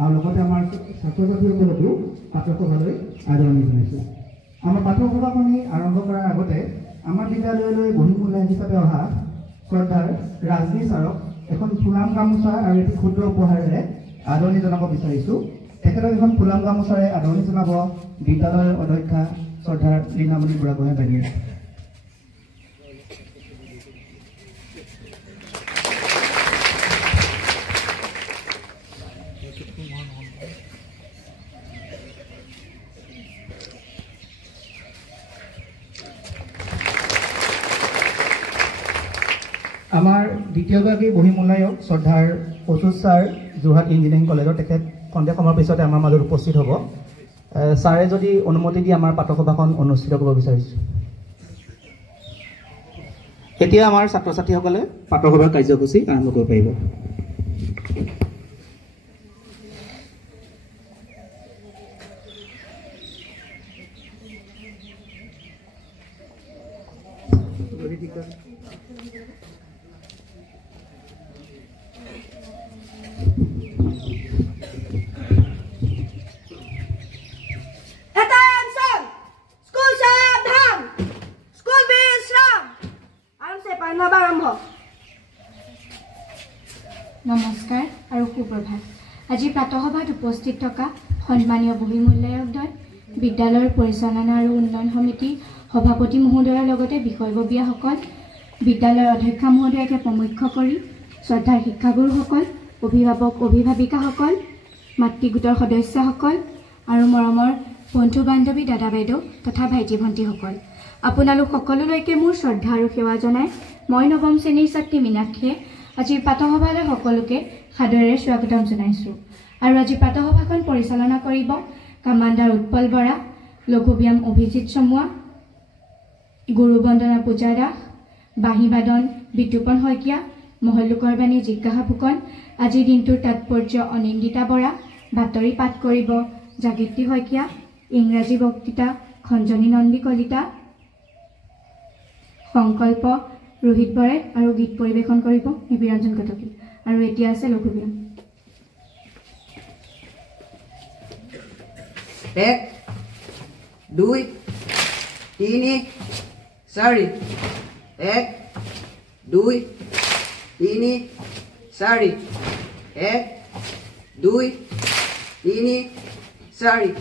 আৰু লগতে আমাৰ ছাত্ৰ ছাত্ৰীসকলকো পাঠ্যসভালৈ আদৰণি জনাইছোঁ। আমাৰ পাঠ্যসভাখনি আৰম্ভ কৰাৰ আগতে আমাৰ বিদ্যালয়লৈ বহিমূলীয়া হিচাপে অহা শ্ৰদ্ধাৰ ৰাজনী ছাৰক এখন ফুলাম গামোচা আৰু এটি ক্ষুদ্ৰ উপহাৰেৰে আদৰণি জনাব বিচাৰিছোঁ। তেখেতক এখন ফুলাম গামোচাৰে আদৰণি জনাব বিদ্যালয়ৰ অধ্যক্ষা শ্ৰদ্ধাৰ লীনামণি বুঢ়াগোহাঁই বাইদেৱে। আমাৰ দ্বিতীয়গৰাকী বহিমূল্যায়ক শ্ৰদ্ধাৰ অচ্যুত ছাৰ যোৰহাট ইঞ্জিনিয়াৰিং কলেজৰ, তেখেত খন্তেক সময়ৰ পিছতে আমাৰ মাজত উপস্থিত হ'ব। ছাৰে যদি অনুমতি দি আমাৰ পাঠসভাখন অনুষ্ঠিত কৰিব বিচাৰিছোঁ। এতিয়া আমাৰ ছাত্ৰ ছাত্ৰীসকলে পাঠসভাৰ কাৰ্যসূচী আৰম্ভ কৰিব পাৰিব। নমস্কাৰ আৰু সুপ্ৰভাত। আজি প্ৰাতঃসভাত উপস্থিত থকা সন্মানীয় বহিমূল্যায়কদ্বয়, বিদ্যালয়ৰ পৰিচালনা আৰু উন্নয়ন সমিতিৰ সভাপতি মহোদয়ৰ লগতে বিষয়ববীয়াসকল, বিদ্যালয়ৰ অধ্যক্ষা মহোদয়াকে প্ৰমুখ্য কৰি শ্ৰদ্ধাৰ শিক্ষাগুৰুসকল, অভিভাৱক অভিভাৱিকাসকল, মাতৃগোটৰ সদস্যসকল আৰু মৰমৰ বন্ধু বান্ধৱী দাদা বাইদেউ তথা ভাইটি ভণ্টিসকল, আপোনালোক সকলোলৈকে মোৰ শ্ৰদ্ধা আৰু সেৱা জনাই মই নৱম শ্ৰেণীৰ ছাত্ৰী মীনাক্ষীয়ে আজিৰ প্ৰাতঃসভালৈ সকলোকে সাদৰেৰে স্বাগতম জনাইছোঁ। আৰু আজি প্ৰাতঃসভাখন পৰিচালনা কৰিব কামাণ্ডাৰ উৎপল বৰা, লঘুব্যায়াম অভিজিত চমুৱা, গুৰুবন্দনা পূজা দাস, বাঁহীবাদন বিতুপন শইকীয়া, মহল্লুকৰ বাণী জিজ্ঞাসা ফুকন, আজিৰ দিনটোৰ তাৎপৰ্য অনিন্দিতা বৰা, বাতৰি পাঠ কৰিব জাগৃতি শইকীয়া, ইংৰাজী বক্তৃতা খঞ্জনী নন্দী কলিতা, সংকল্প ৰোহিত বৰাই আৰু গীত পৰিৱেশন কৰিব নিবিৰঞ্জন কটকী। আৰু এতিয়া আছে লঘুব্যায়াম। 1 2 3 4 1 2 3 4 1 2 3 4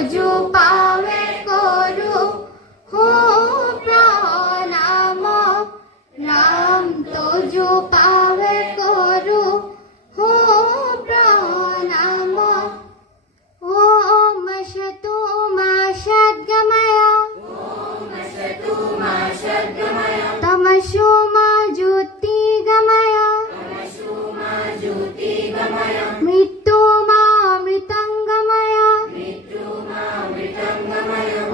তোজো পাৱে কৰো হো প্ৰণাম ৰাম তোজো পাৱে কৰো হো প্ৰণাম ওম সতু মা সদ্গময় তমসো মা জ্যোতিগময় মৃত্যু মা অমৃতংগময়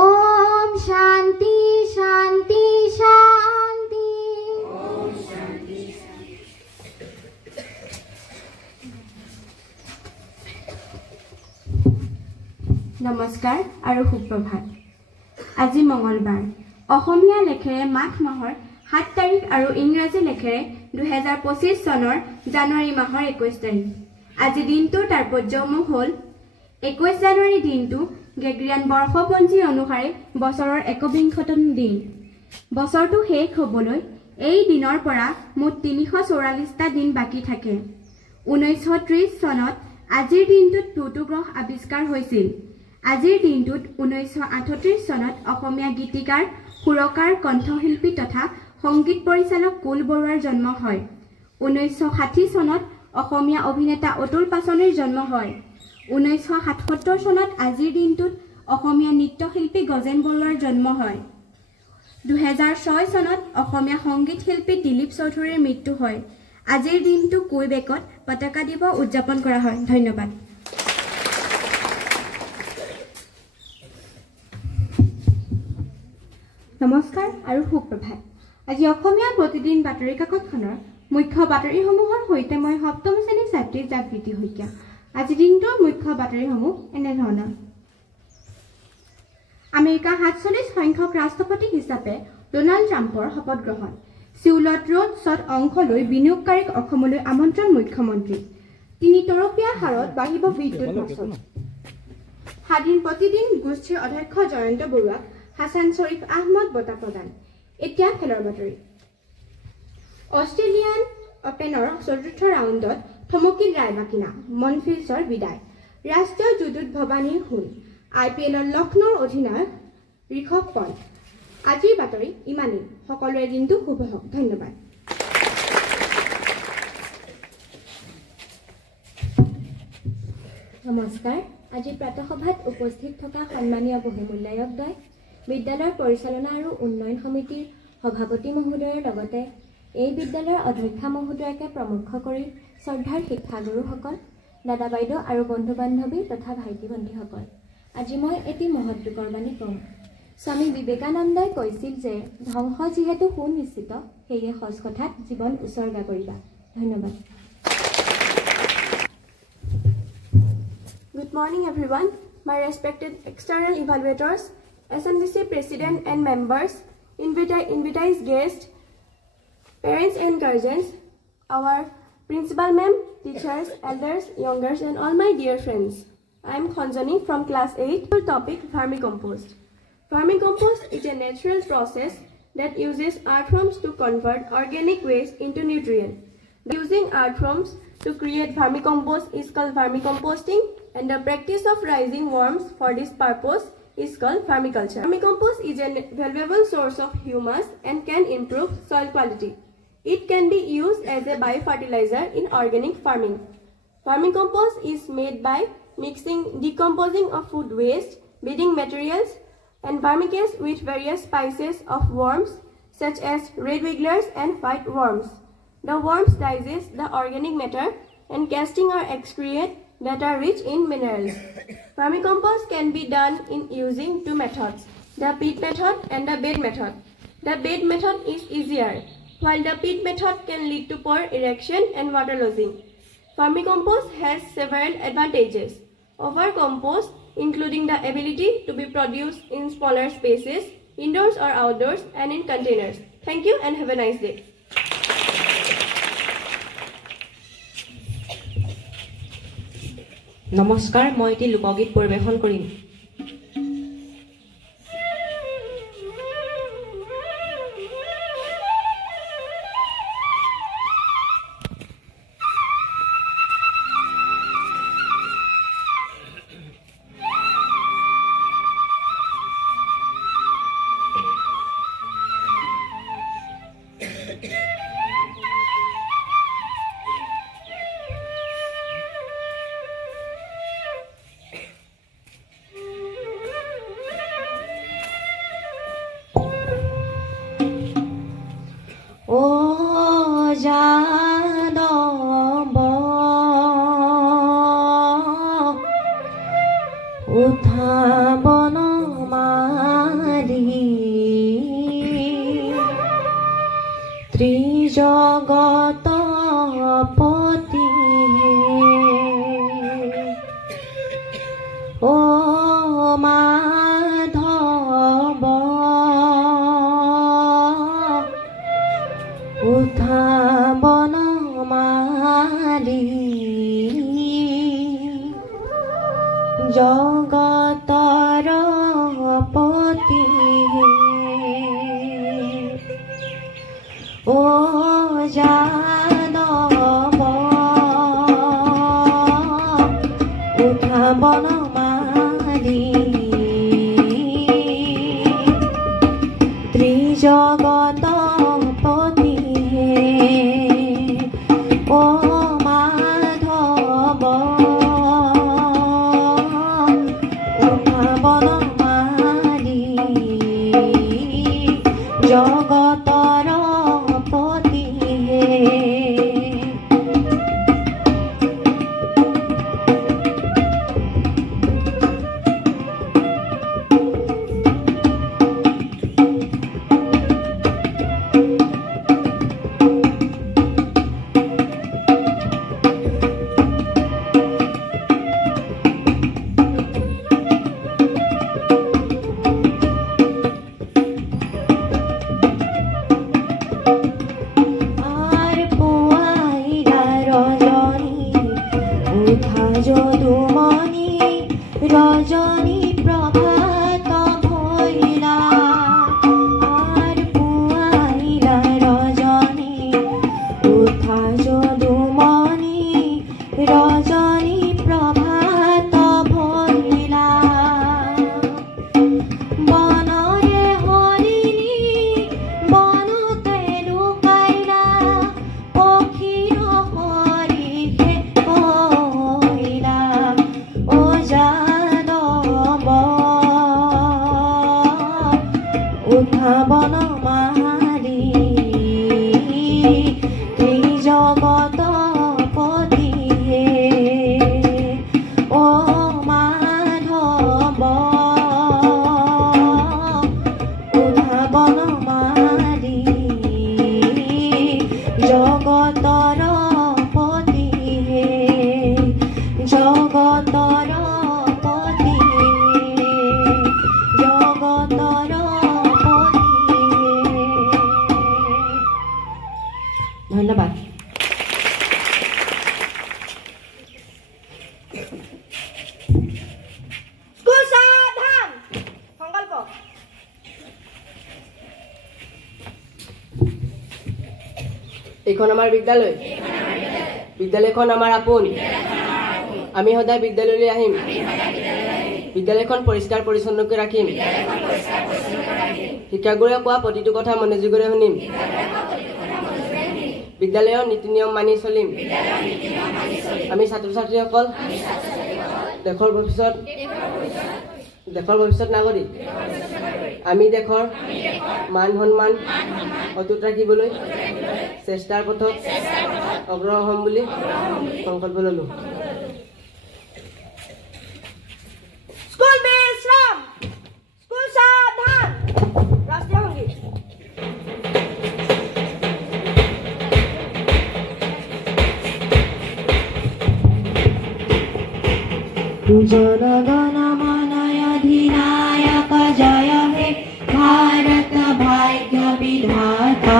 ওম শান্তি শান্তি শান্তি নমস্কাৰ আৰু সুপ্ৰভাত। আজি মঙলবাৰ, অসমীয়া লেখেৰে মাঘ মাহৰ 7 তাৰিখ আৰু ইংৰাজী লেখেৰে 2025 চনৰ জানুৱাৰী মাহৰ 21 তাৰিখ। আজি দিনটোৰ তাৎপৰ্যসমূহ হ'ল 21 জানুৱাৰী দিনটো গ্ৰেগৰিয়ান বৰ্ষপঞ্জী অনুসাৰে বছৰৰ 21তম দিন। বছৰটো শেষ হ'বলৈ এই দিনৰ পৰা মুঠ 344টা দিন বাকী থাকে। 1930 চনত আজিৰ দিনটোত প্লুটো গ্ৰহ আৱিষ্কাৰ হৈছিল। আজিৰ দিনটোত 1938 চনত অসমীয়া গীতিকাৰ, সুৰকাৰ, কণ্ঠশিল্পী তথা সংগীত পৰিচালক কুল বৰুৱাৰ জন্ম হয়। 1960 চনত অসমীয়া অভিনেতা অতুল পাচনিৰ জন্ম হয়। 1977 চনত আজিৰ দিনটোত অসমীয়া নৃত্যশিল্পী গজেন বৰুৱাৰ জন্ম হয়। 2006 চনত অসমীয়া সংগীত শিল্পী দিলীপ চৌধুৰীৰ মৃত্যু হয়। আজিৰ দিনটো কুইবেকত পতাকা দিৱস উদযাপন কৰা হয়। ধন্যবাদ। নমস্কাৰ আৰু সুপ্ৰভাত। আজি অসমীয়া প্ৰতিদিন বাতৰি কাকতখনৰ মুখ্য বাতৰিসমূহৰ সৈতে মই সপ্তম শ্ৰেণীৰ ছাত্ৰী জাগৃতি শইকীয়া। আজি দিনটোৰ মুখ্য বাতৰিসমূহ এনেধৰণৰ। আমেৰিকাৰ 47 সংখ্যক ৰাষ্ট্ৰপতি হিচাপে ডোনাল্ড ট্ৰাম্পৰ শপত গ্ৰহণ। ছিউলত ৰোড শ্বত অংশ লৈ বিনিয়োগকাৰীক অসমলৈ আমন্ত্ৰণ মুখ্যমন্ত্ৰী। 3 তৰপীয়া হাৰত বাঢ়িব বিদ্যুৎ মাচুল। স্বাধীন প্ৰতিদিন গোষ্ঠীৰ অধ্যক্ষ জয়ন্ত বৰুৱাক হাছান শ্বৰীফ আহমদ বঁটা প্ৰদান। এতিয়া খেলৰ বাতৰি। অষ্ট্ৰেলিয়ান অপেনৰ 4ৰ্থ ৰাউণ্ডত থমকিল ৰায়বাকিনা, মনফিল্ডছৰ বিদায়। ৰাষ্ট্ৰীয় জুডোত ভৱানীৰ সোণ। IPLৰ লক্ষ্ণৌৰ অধিনায়ক ঋষভ পন্ত। আজিৰ বাতৰি ইমানেই। সকলোৰে দিনটো শুভ হওক। ধন্যবাদ। নমস্কাৰ। আজি প্ৰাতঃসভাত উপস্থিত থকা সন্মানীয় বহিমূল্যায়কদ্বয়, বিদ্যালয়ৰ পৰিচালনা আৰু উন্নয়ন সমিতিৰ সভাপতি মহোদয়ৰ লগতে এই বিদ্যালয়ৰ অধ্যক্ষা মহোদয়াকে প্ৰমুখ কৰি শ্ৰদ্ধাৰ শিক্ষাগুৰুসকল, দাদা বাইদেউ আৰু বন্ধু বান্ধৱী তথা ভাইটি ভণ্টিসকল, আজি মই এটি মহৎ যুগৰ বাণী কওঁ। স্বামী বিবেকানন্দই কৈছিল যে ধ্বংস যিহেতু সুনিশ্চিত, সেয়ে সজ কথাত জীৱন উচৰ্গা কৰিবা। ধন্যবাদ। Good morning everyone. My respected external evaluators, SNDC President and members, invitees guests, parents and guardians, our principal ma'am, teachers, elders, youngers and all my dear friends. I am Khonjani from class 8. Topic vermicompost. Vermicompost is a natural process that uses earthworms to convert organic waste into nutrient. Using earthworms to create vermicompost is called vermicomposting, and the practice of raising worms for this purpose is called vermiculture. Vermicompost is a valuable source of humus and can improve soil quality. It can be used as a biofertilizer in organic farming. Vermicompost is made by mixing decomposing of food waste, building materials, and vermicase with various species of worms such as red wigglers and white worms. The worms digest the organic matter and casting or excrete that are rich in minerals. Vermicompost can be done in using 2 methods, the pit method and the bed method. The bed method is easier, while the pit method can lead to poor erection and water losing. Vermicompost has several advantages over compost, including the ability to be produced in smaller spaces, indoors or outdoors, and in containers. Thank you and have a nice day. নমস্কাৰ, মই এটি লোকগীত পৰিৱেশন কৰিম। জগতপতি ও মাধৱ উঠা বনমালী জগতৰ পতি ও যাদৱ উঠা বনমালী ত্ৰিজগতপতি ও মাধৱ উঠা বনমালী জগতৰ পতি যদুমণি রজনী প্রভাত ভৈলা আর পুয়াইলা রজনী উঠা যদুমণি রজনী প্রভাত ভৈলা বনরে হরিণী বনতে লুকাইলা পক্ষীর হরিষে কইলা ও যাদৱ উঠা বনমালী ত্ৰিজগতপতি ও মাধৱ উঠা বনমালী জগতৰ পতি জগতৰ পতি জগতৰ পতি ধন্যবাদ সংকল্প এইখন আমাৰ বিদ্যালয় বিদ্যালয়খন আমাৰ আপোন আমি সদায় বিদ্যালয়লৈ আহিম বিদ্যালয়খন পৰিষ্কাৰ পৰিচ্ছন্নকৈ ৰাখিম শিক্ষাগুৰুৱে কোৱা প্ৰতিটো কথা মনোযোগেৰে শুনিম বিদ্যালয়ৰ নীতি নিয়ম মানি চলিম আমি ছাত্ৰ ছাত্ৰীসকল দেশৰ ভৱিষ্যত নাগৰিক আমি দেশৰ মান সন্মান অটুট ৰাখিবলৈ চেষ্টাৰ পথত অগ্ৰসৰ হ'ম বুলি সংকল্প ল'লো স্কুল বিশ্ৰাম স্কুল সাৱধান ৰাষ্ট্ৰীয় সংগীত जनगण मन अधिनायक जय हे भारत भाग्य विधाता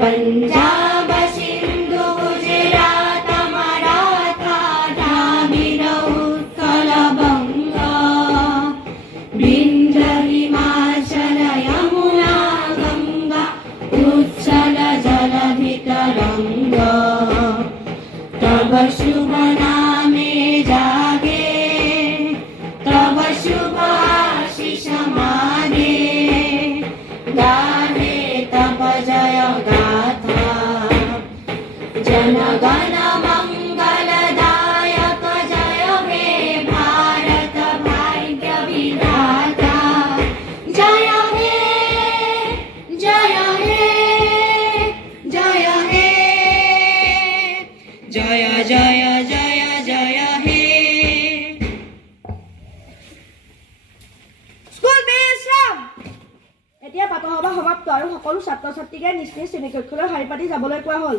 पंजाब सिंधु गुजरात मराठा द्राविड़ उत्कल बंग विंध्य हिमाचल यमुना गंगा उच्चल जलधि तरंग तब शुभ नामे जागे এতিয়া প্ৰাতঃসভা সমাপ্ত আৰু সকলো ছাত্ৰ ছাত্ৰীকে নিজ নিজ শ্ৰেণীকক্ষলৈ শাৰী পাতি যাবলৈ কোৱা হ'ল।